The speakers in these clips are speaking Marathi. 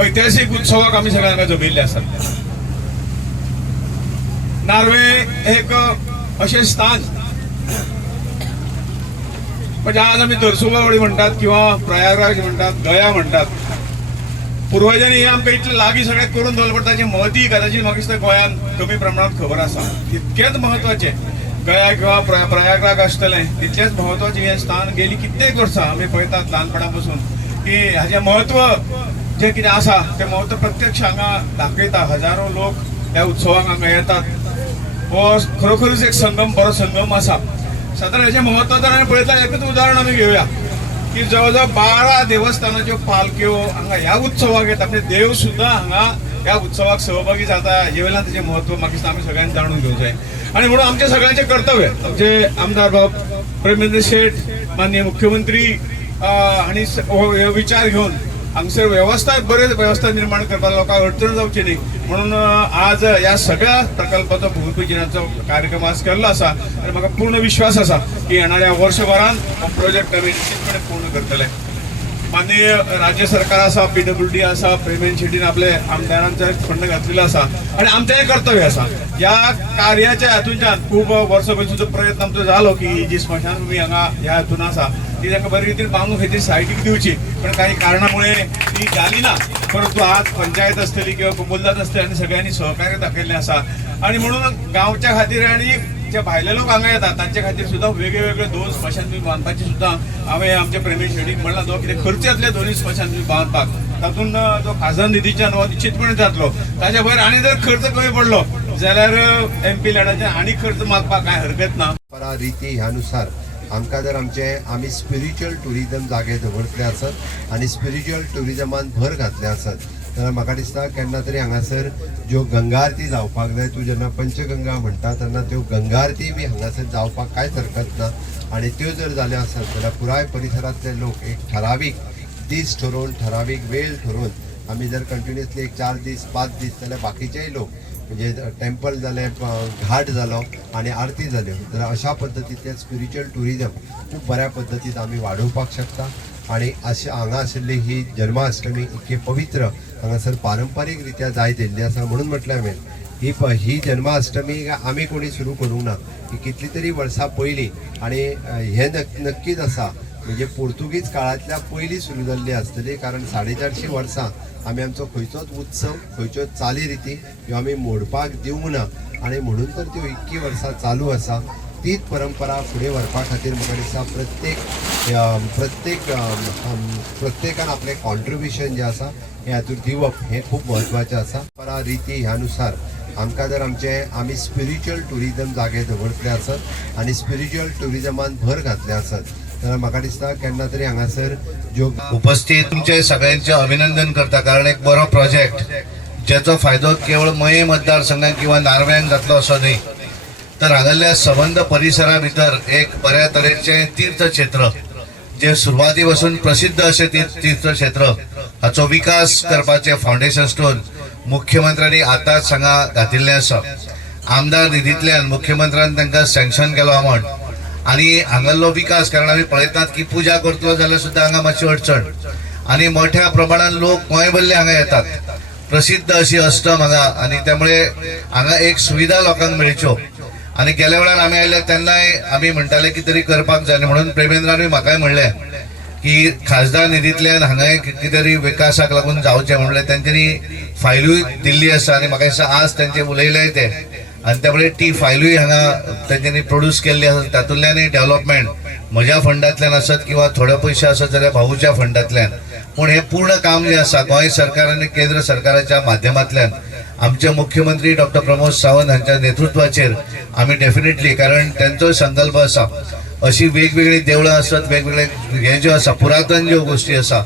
ऐतिहासिक उत्सवाक आम्ही सगळ्यांना जमिल्ले असतात. नार्वे एक असे स्थान म्हणजे आज आम्ही दरसुबावळी म्हणतात किंवा प्रयागराज म्हणतात, गया म्हणतात. पूर्वजांनी हे आमकां इतले लागीं सगळ्यात करून दवरलें पडटा. ताची महती कदाचित म्हाका दिसता गोंयांत कमी प्रमाणात खबर आसा. तितकेच महत्वाचें गया किंवा प्रयागराज आसतलें तितलेंच महत्वाचें हें स्थान. गेली कित्येक वर्सां आमी पळयतात ल्हानपणा पासून की हाचें महत्व जें कितें आसा तें महत्व प्रत्यक्ष हांगा दाखयता. हजारो लोक ह्या उत्सवाक हांगा येतात. हो खरोखरच एक संगम, बरो संगम आसा. साधारण हेचें महत्व जर आमी पळयता एकच उदाहरण आमी घेवया की जवळजवळ 12 देवस्थानाच्यो पालख्यो हांगा ह्या उत्सवाक येता. म्हणजे देव सुद्धा हांगा ह्या उत्सवाक सहभागी जाता. हे वेळेला तेजें महत्व म्हाका दिसता आमी सगळ्यांनी जाणून घेवंक जाय. आणि म्हणून आमचे सगळ्यांचे कर्तव्य आमचे आमदार बाब प्रेमेंद्र शेठ माननीय मुख्यमंत्री हांणी विचार घेवन हांगसर बरेच व्यवस्था निर्माण करपाक लोकांक अडचण जावची न्ही म्हणून आज या सगळ्या प्रकल्पाचो भूमिपूजनाचो कार्यक्रम आज केल्लो आसा. आणि म्हाका पूर्ण विश्वास आसा की येणाऱ्या वर्षभरान हो प्रोजेक्ट आमी निश्चितपणे पूर्ण करतले. माननीय राज्य सरकार आसा, PWD आसा, प्रेमेंद्र शेट्टीन आपले आमदारांचो फंड घातलेलो आसा आणि आमचें कर्तव्य आसा. ह्या कार्याच्या हातूंतल्यान खूब वर्सां पयलींचो प्रयत्न आमचो जालो की जी स्मशानभूमी हांगा ह्या हातून आसा ती ताका बरे रितीन बांदूंक खातीर सायटीक दिवची. पण काही कारणामुळे ती जाली ना. परंतु आज पंचायत असतली किंवा कबूलदार असतली आणि सगळ्यांनी सहकार्य दाखयल्लें आसा. आणि म्हणून गांवच्या खातीर आणि जे भायले लोक हांगा येतात तांचे खातीर सुद्धा वेगळे 2 स्मशानभूमी बांदपाची सुद्धा हांवें आमच्या प्रेमेंद्र शेट्टीक म्हणलां जो कितें खर्च येतले 2 स्मशानभूमी बांदपाक तातूंत जो खाजन निधीच्यान हो निश्चितपणे जातलो. ताच्या भायर आनी जर खर्च कमी पडलो जाल्यार MP लॅडाचे आनी खर्च मागपाक कांय हरकत ना. रीती ह्यानुसार आमकां जर आमी स्पिरिच्युअल टुरिजम जागे दवरतले आसत आनी स्पिरिच्युअल टुरिजमान भर घातले आसत जाल्यार म्हाका दिसता केन्ना तरी हांगासर ज्यो गंगा आरती जावपाक जाय, तूं जेन्ना पंचगंगा म्हणटा तेन्ना त्यो गंगा आरती बी हांगासर जावपाक कांयच हरकत ना. आनी त्यो जर जाल्यो आसत जाल्यार पुराय परिसरांतले लोक एक ठरावीक दीस ठरोवन, ठरावीक वेळ ठरोवन आमी जर कंटिन्युअसली एक 4 दीस 5 दीस जाल्यार बाकीचेय लोक म्हणजे टेम्पल जाले, घाट जालो आणि आरती जाल्यो जाल्यार अशा पद्दतींतलें स्पिरिच्युअल टुरिजम खूब बऱ्या पद्दतीन आमी वाडोवपाक शकता. आणि अशी हांगा आशिल्ली ही जन्माष्टमी इतकी पवित्र हांगासर पारंपारीक रित्या जायत येयल्ली आसा. म्हणून म्हटलें हांवें ही जन्माष्टमी आमी कोणी सुरू करूंक ना. ही कितली तरी वर्सां पयलीं आणि हे नक्कीच आसा म्हणजे पोर्तुगीज काळांतल्या पयलीं सुरू जाल्ली आसतली. कारण 450 वर्सां आमी आमचो खंयचोच उत्सव, खंयच्योच चाली रिती ह्यो आमी मोडपाक दिवंक ना. आणि म्हणून तर त्यो इतकी वर्सां चालू आसा. तीच परंपरा फुडें व्हरपा खातीर म्हाका दिसता प्रत्येकान आपलें कॉन्ट्रिब्युशन जें आसा हें हातूंत दिवप हें खूब म्हत्वाचें आसा. परंपरा रिती ह्यानुसार आमकां जर आमी स्पिरिच्युअल टुरिजम जागे दवरतले आसत आनी स्पिरिच्युअल टुरिजमान भर घातले आसत जाल्यार म्हाका दिसता केन्ना तरी हांगासर ज्यो उपस्थित तुमचे सगळ्यांचे अभिनंदन करता. कारण एक बरो प्रोजेक्ट ज्याचो फायदो केवळ मये मतदारसंघात किंवा नार्व्यान जातलो असो न्ही तर हांगासरल्या संबंध परिसरा भितर एक बऱ्या तरेचे तीर्थक्षेत्र जे सुरवाती पासून प्रसिद्ध असे तीर्थक्षेत्र हाचो विकास करपाचे फाउंडेशन स्टोन मुख्यमंत्र्यांनी आतांच हांगा घातिल्लें आसा. आमदार निधींतल्यान मुख्यमंत्र्यान तांकां सँक्शन केलो अमावंट आणि हांगालो विकास. कारण आमी पळयतात की पुजा करतलो जाल्यार सुद्दां हांगा मातशी अडचण आणि मोठ्या प्रमाणात लोक गोंयभरले हांगा येतात. प्रसिद्ध अशी अष्टम हांगा आणि त्यामुळे हांगा एक सुविधा लोकांक मेळच्यो. आणि गेल्या वेळार आमी आयले तेन्नाय आमी म्हणटाले की तरी करपाक जाय म्हणून प्रेमेंद्रानूय म्हाकाय म्हणलें की खासदार निधींतल्यान हांगाय कितें तरी विकासाक लागून जावचें म्हणलें. तेंच्यांनी फायलूय दिल्ली आसा आणि म्हाका दिसता आज तेंचे उलयलेय ते आणि त्यामुळे ती फायलूय हांगा तेंच्यांनी प्रोड्यूस केल्ली आसा. तातूंतल्यानय डेव्हलपमेंट म्हज्या फंडांतल्यान आसत किंवा थोडे पयशे आसत जाल्यार भाऊच्या फंडांतल्यान. पूण हे पूर्ण काम जे आसा गोंय सरकार आणि केंद्र सरकाराच्या माध्यमांतल्यान आमचे मुख्यमंत्री डॉक्टर प्रमोद सावंत हांच्या नेतृत्वाचेर आमी डेफिनेटली कारण तांचो संकल्प आसा अशी वेगवेगळी देवळां आसत, वेगवेगळे हे ज्यो आसा पुरातन ज्यो गोष्टी आसा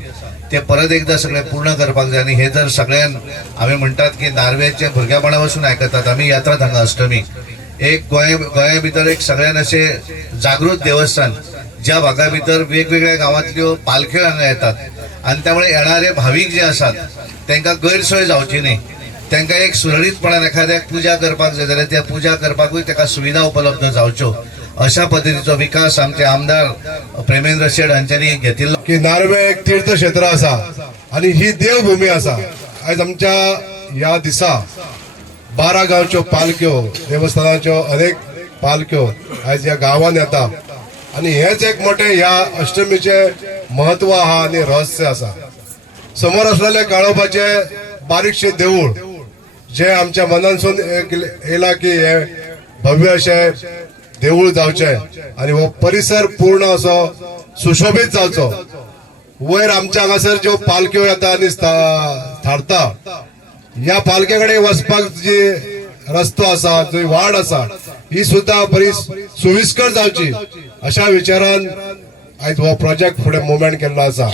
ते परत एकदा सगळे पूर्ण करपाक जाय. आणि हे जर सगळ्यान आमी म्हणटात की नार्वेचे भुरगेपणा पासून आयकतात आमी येतात हांगा अष्टमी एक गोंया भितर एक सगळ्यान अशे जागृत देवस्थान ज्या भागा भितर वेगवेगळ्या गांवांतल्यो पालख्यो हांगा येतात आणि त्यामुळे येणारे भाविक जे आसात तांकां गैरसोय जावची न्ही. तांकां एक सुरळीतपणान एखाद्याक पुजा करपाक जाय जाल्यार त्या पुजा करपाकूय ताका सुविधा उपलब्ध जावच्यो अशा पद्धतीचो विकास आमचे आमदार प्रेमेंद्र शेठ हांच्यांनी घेतिल्लो. की नार्वे एक तीर्थक्षेत्र आसा आणि ही देवभूमी आसा. आयज आमच्या ह्या दिसा 12 गांवच्यो पालख्यो, देवस्थानाच्यो अनेक पालख्यो आयज ह्या गांवांत येता आणि हेच एक मोठे ह्या अष्टमीचे महत्व आहा आणि रहस्य आसा. समोर असलेले काळोबाचे बारीकशे देऊळ जे आमच्या मनानसून येला की हे भव्य अशे देऊळ जावचे आणि हो परिसर पूर्ण असो सुशोभित जावचो. वयर आमच्या हांगासर ज्यो पालख्यो येता आनी थारता, ह्या पालखे कडेन वचपाक जी रस्तो आसा, जी वाट आसा, ही सुद्धा बरी सुविस्कर जावची अशा विचारान आयज हो प्रोजेक्ट फुडें मुवमेंट केल्लो आसा.